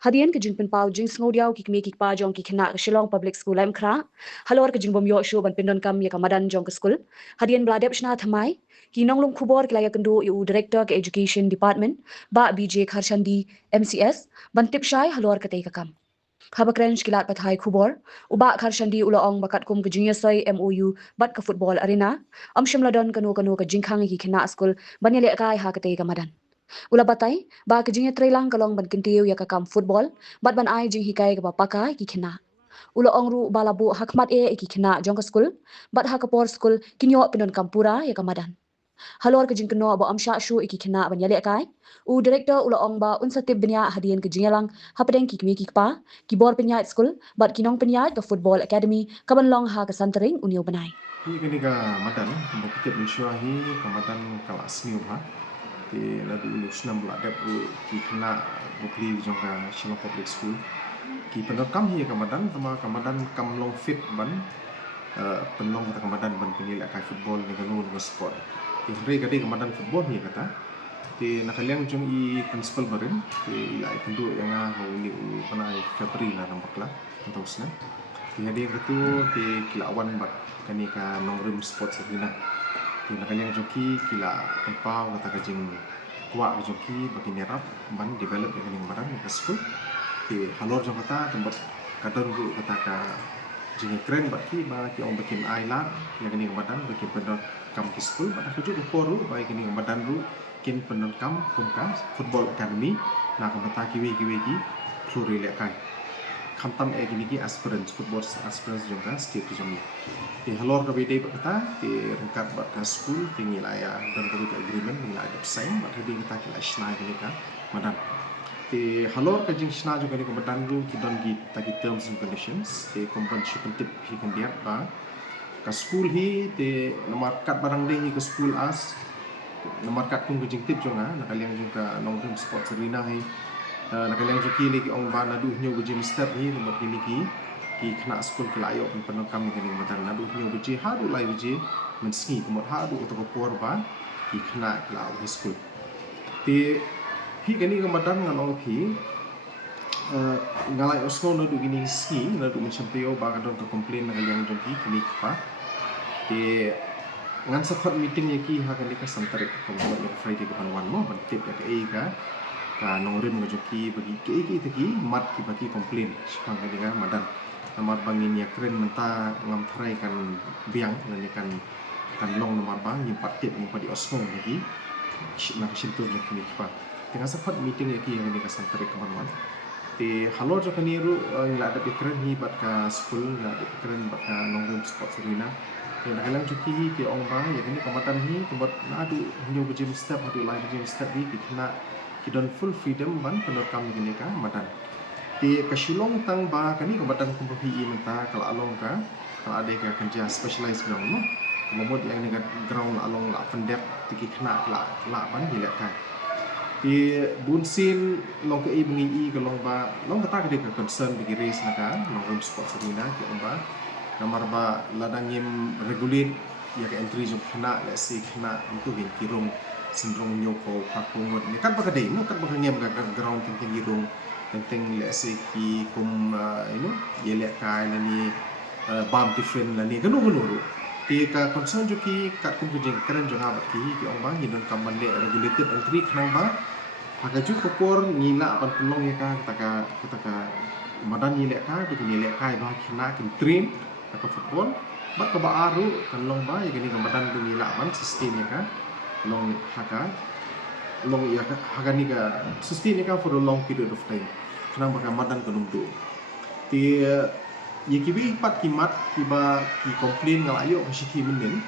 Hadian ke jing penpau jing snodiau ki kmi ki pa jong ki khna Shillong Public School laim khra halor ke jing bom yo shu ban pindon kam ya kamadan jong ke school hadian bladep shna thamai ki nonglung khubor ki laya kendu yu director ke education department ba BJ Kharshandi MCS ban tip shai halor ke tei ka kam Habakrench kilat pathai khubor uba Kharshandi ulaong bakat kum ke junior soy MOU bat ka football arena amshim ladon kanu ka jingkhang ki khna school ban yale kai ha ke tei kamadan Ula batai, ba ke jingnya trailang kalong ban kentiu ya kakam football, bat ban ai jing hikai ke pakai ki kena. Ula ongru balabu hakmat ki kena jong ke school, bat hakapor school kinyo pinon kampura ya kamadan. Halor ke jing keno ba amsha shu ki kena ban yale kai. U director ula ong ba unsatib benya hadian ke jingyalang hapedeng ki kmi ki pa, ki bor penyait school, bat kinong penyait ke football academy kaban long ha ke santering unio banai. Hi kani ka madan mo kitip ni shwa hi ka madan kelas ni ha ti la du lu snam la dep ki khna bukli jong ka Shillong Public School ki penot kam hi ka madan tama ka madan kam long fit ban penlong ka madan ban pini la ka football ni kanu ni sport ki hre ka di ka madan football hi kata ti nakaliang jong I principal barin ti la ikundu yang ha ni panai February la nambakla antausna ti hadi itu ti kilawan bat kani ka nongrim sports arena ti nakaliang joki kila tempau kata kajing kuwa joki bagi nyerap ban develop kani maran ka school ti halor jong kata tempat kadon gu kata ka jing keren bat ki ba ki ong bakin aila yang kani madan bagi pendon kam ki school bat aku juga poru ba kani madan ru kin pendon kam kumka football academy na ka mata kiwi ki pluri le kai khamtam gini ki aspirants football aspirants jongka state jong ti halor ka bede kata ti rengkat bat ka school ti ngilaya dan ka agreement ngilaya sign bat hadi kita kila shna gini ka madan ti halor ka jing shna jo gani ko madan ru ki don gi ta ki terms and conditions ti companship tip hi kan dia ba ka school hi ti nomor kat barang deh hi ka school as nomor kat kung jing tip jonga nakaliang jong ka nongrim sports arena hi nakaliang joki lagi ong ba nadu nyo gujim step hi nomor kini ki khna school kelayo penon kam ni madan nadu nyo guji hadu lai guji menski kumot hadu to por ba ki khna kelaw school ti hi kani madan ngalong ki ngalai osno nadu gini ski nadu menchampio ba kadon to complain nakaliang joki kini pa ti ngan support meeting yaki ha kali ka santarik ko mo Friday ko panwan mo ban tip ya ka ka nongrim ngajoki bagi ke tegi mat ki bagi komplain sikang kali ka madan nomor bangin ya keren menta ngam thrai kan biang nani kan long nomor bang nyimpat tip ni padi osmong lagi na sintur ni kini pa tengah support meeting yaki yang ni ka santarik ko panwan ti halo jo kani ru la ada keren hi bat ka school la ada keren bat ka nongrim sports arena yang nakalang joki ki ong ba ya kani kamatan hi tempat adu nyo gym step adu live gym step hi kena kidon full freedom ban penot kam gini ka madan ti kasilong tang ba kani kamatan kumpu PE menta kalau along ka kalau ada ka kerja specialized ground no momod yang dengan ground along la pendep tiki kena la ban gila ka ti bunsin long ke bengi kalong ba long kata ka de concern bagi race na ka long sports arena ki ong ba nomor ba ladangim regulate ya ke entry jong kena la si kena untuk kirung sendrong nyoko pakungot ni kan bakadai mo kan bakangem ga ground ting girung teng let's say ki kum yele kai la ni bam different la ni ganu ru ti ka concern jo ki kat kum jing keren jo habat ki ong bang hidon kaman le regulated entry khnang ba pakai ju kopor ngila pan pelong ya ka kita madan yele ka bi yele kai ba khina kin train ka football ba ka ba aru kan long ba ya ni madan du ngila ban system ya ka long ya haka ni ka sustain ni ka for a long period of time kenapa ka madan kanum do ti ye kibi pat kimat kiba ki complain ngal ayo ka shiki menen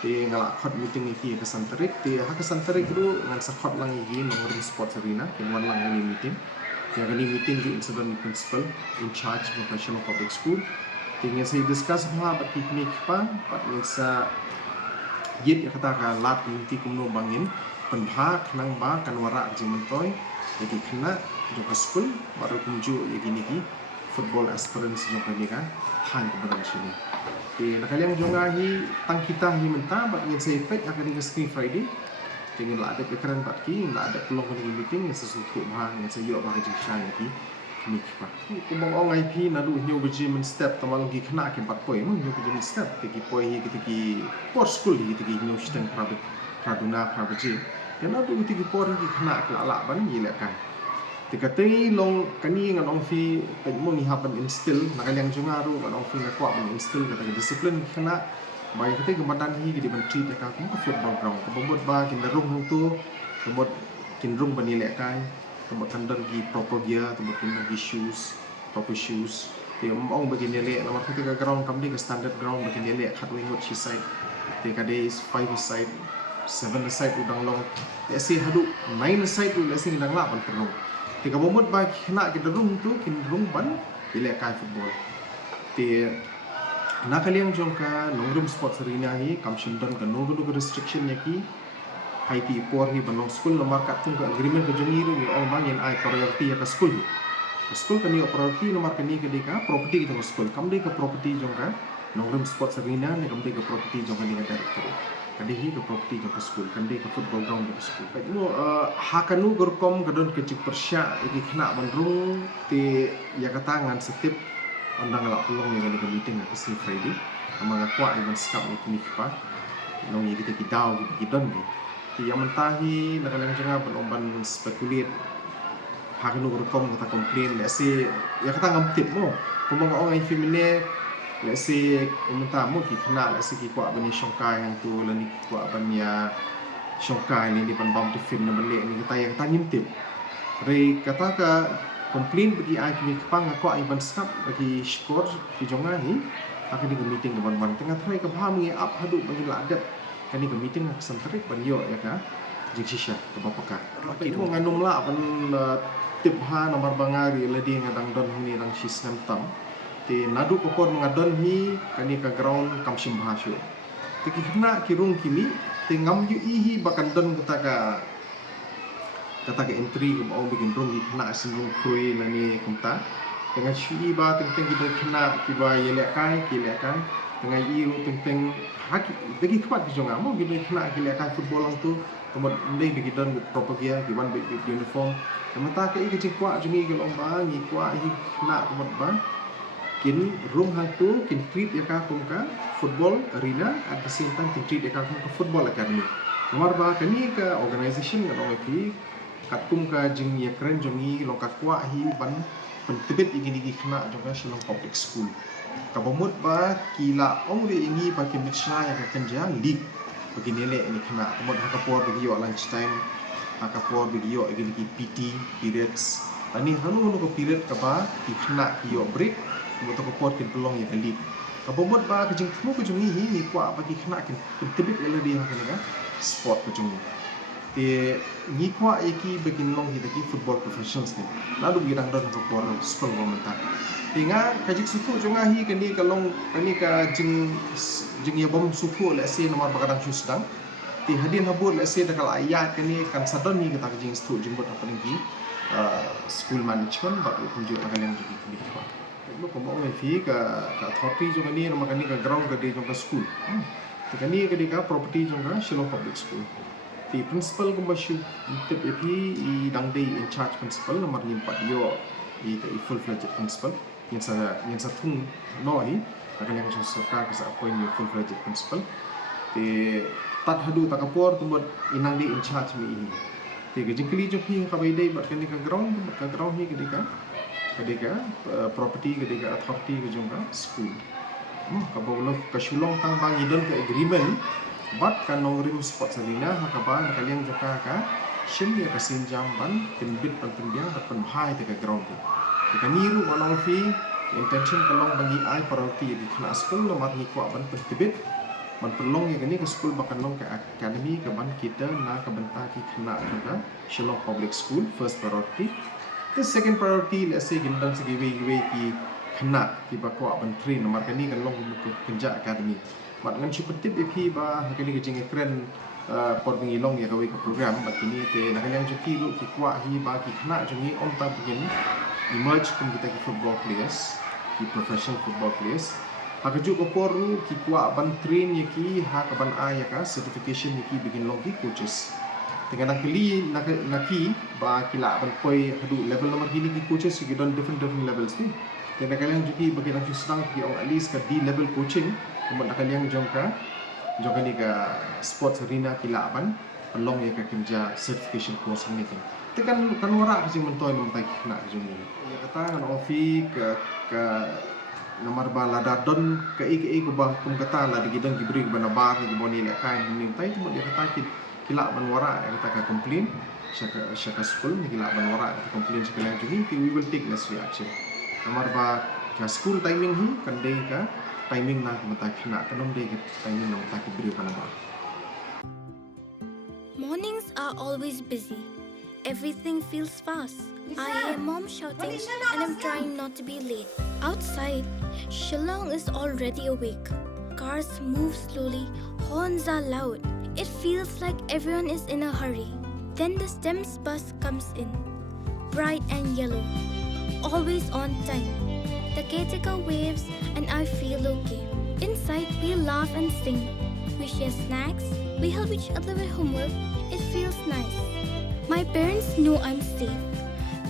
ti ngal khot meeting ki ka santarik ti haka santarik ru ngan sakhot lang yi nongrim sports arena kin wan lang ni meeting ya kani meeting di incident principal in charge of Shillong Public School ti ngan say discuss ha bat piknik pa pat sa yit ya kata ka lat minti kumno bangin penha khnang ba kanwara jimentoy jadi kena joka school baru kunju ya gini ki football aspirants joka ni ka than ko barang sini ti nakaliang jonga hi tang kita hi menta bat ngin say pet akan ni screen Friday Tinggal lah ada pikiran pak ki, lah ada peluang lagi meeting yang sesuatu bahan yang saya buat kerja saya ki. Ni pak. Kumbang orang IP nadu nyu berjimin step tamal lagi kena ke 4 poin, nyu berjimin step tegi poin kita ki por school kita ki nyu sedang praduna prabaji. Yang nadu kita ki por ki kena ke ala ban gila kan. Tika tei long kani ngan ong fi mo ni happen instill nakaliang jungaru ngan ong fi ngakwa ban instill kata disiplin kena bai kata gemadan hi gidi ban treat ka kum ka football ground ka bomot ba kin darung hung tu bomot kin rung ban ile kai bomot kandan gi proper gear bomot kin gi shoes proper shoes te ong bagi ile nomor kata ka ground kam di ka standard ground bagi ile khat wing what she side te ka days 5 side 7 side udang long te si hadu 9 side u lesi ngdang la ban perlu te ka bomot ba kena ki darung tu kin rung ban ile kai football te nakaliang jongka nongrum sports arena hi kamshindon ka nogu restriction yaki haiti por hi banong school nomor kat tung ka agreement ka jongiru ni ong bang yan ai priority ya ka school kan ni priority nomor kani ka deka property ka school kam de ka property jongka nongrum sports arena ni kam de ka property jongka ni ka director kadi hi ka property jongka school kan de ka football ground ka school ka no hakanu gorkom kadon ka cik persya iki khna bandrung te ya katangan setip andang la pelong yang ada meeting ke si Friday amang akwa iban skap ni kini pa nong ye kita kidau kita don ni ti yang mentahi nakalang janga penomban spekulit haknu rukom kata komplain le si ya kata ngamtip mo kumang ong ai femine le si umenta mo ki kena le si ki kwa bani shongkai hang tu le ni kwa banya shongkai ni di pan bam tu film na balik ni kita yang tanya ngimtip re kata ka komplain bagi ai kini kepang aku ai ban skap bagi skor di jonga ni akan di meeting ke ban tengah try ke paham ngi up hadu bagi ladat kan di meeting ak santarik ban yo ya ka jiksisha ke bapaka tapi mo nganum la ban tip ha nomor bangari ledi ngadang don ni rang sistem tam ti nadu kokor ngadon hi kani ka ground kamsim bahasyo ti kena kirung kimi ti ngam yu ihi bakan don kata ke entry ke mau bikin room di kena sindung krui nani kumta dengan shui ba teng kita kena kiba yele kai dengan iu teng haki bagi kepat di jonga mau gitu kena kile kai football lang tu kemudian ndai bagi don proper gear kiban big uniform mata ke iki cikwa jungi ke lomba ngi kwa hi kena kemudian ba kin room hang tu kin treat ya ka kumka football arena at the same time kin treat ya ka kumka football academy nomor ba kani ke organization ngalong ki katum ka jing ya keren jongi lo ka kwa hi ban pentibet igini kena jonga Shillong Public School ka bomot ba kila ong de ingi ba ki mitshna ya ka kenja league begini le ini kena bomot ha ka por bagi yo lunch time ha ka por bagi yo igini ki PT periods ani hanu ko period ka ba ki kena ki yo break bomot ko por kin pelong ya ka league ka bomot ba ka jing tmu ko jongi hi ni kwa ba ki kena kin pentibet ele dia ha ka sport ko jongi te ni kwa eki begin long kita ki football professionals ni lalu girang don ko school momenta tinga kajik suku jonga hi kani kalong kani ka jing ya bom suku le se nomor bakadang susdang ti hadin habur le se dakal ayat kani kan sadon ni kata jing stu jing bot apa lagi school management ba ko jo akan yang jadi kini ko lo ko mo fi ka authority jonga ni nomor kani ka ground ka di jonga school ti kani ka di ka property jonga Shillong Public School the principal kumbashu tip epi I dangdei in charge principal nomor 4 yo I the full fledged principal yang sa thung noi akan yang sarkar ka sa appoint yo full fledged principal te tat hadu takapor tumbot inang di in charge mi ini te gejengkli jopi ka baidai bat kan ka ground hi kedika property kedika authority ke jongka school ka bawlo ka Shillong tang bang idon ka agreement bat kan nongrim sport arena hakaba nakaliang joka ka shin ya kasin jamban tinbit pantimbiang at panbhay te ka ground te kaniru manong fi intention kalong bagi ai priority di kena school nomor ni kwa ban pentibit man perlong ya kani ka school bakan long ka academy ka ban kita na ka banta ki kena ka Shillong Public School first priority the second priority let's say gindang sige we ki kena ki bakwa ban train nomor kani kan long ke kenja academy mat ngan chupetip epi ba hakani ke jing keren por bingilong ya kawe ka program bat kini te nakaliang joki lu ki kwa hi ba ki kena jungi om ta begin emerge kum kita ki football players ki professional football players hakaju ko poru ki kwa ban train ya ki ha ka ban a ya ka certification ya ki begin long ki coaches Dengan naki ba kila ban poi hadu level nomor gini ki coaches ki don different levels ni. Dan kalian juga bagi nanti sedang ki at least ka D level coaching, kemudian kalian jongka ni ka sports arena kila ban pelong ya ka kerja certification course ni kan. Kan wara kasi mentoy memtai nak jumi. Ya kata kan ofi ke nomor bala dadon ke ko ba kum kata la digidon gibri ba na bar gi boni le kain ni tai tu dia kata kila ban wara ya kata ka complain syaka school ni kila ban wara ka complain sekalian jumi we will take necessary action. Nomor ba ka school timing hi kan day ka timing na mata kena kanom day ka timing na mata gibri ba na bar. Mornings are always busy. Everything feels fast. I hear mom shouting and I'm trying not to be late. Outside, Shillong is already awake. Cars move slowly, horns are loud. It feels like everyone is in a hurry. Then the STEMS bus comes in, bright and yellow, always on time. The caretaker waves and I feel okay. Inside, we laugh and sing. We share snacks, we help each other with homework. It feels nice. My parents know I'm safe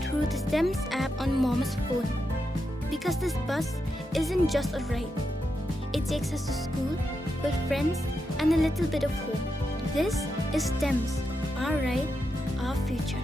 through the STEMS app on mom's phone. Because this bus isn't just a ride. It takes us to school with friends and a little bit of home. This is STEMS, our ride, our future.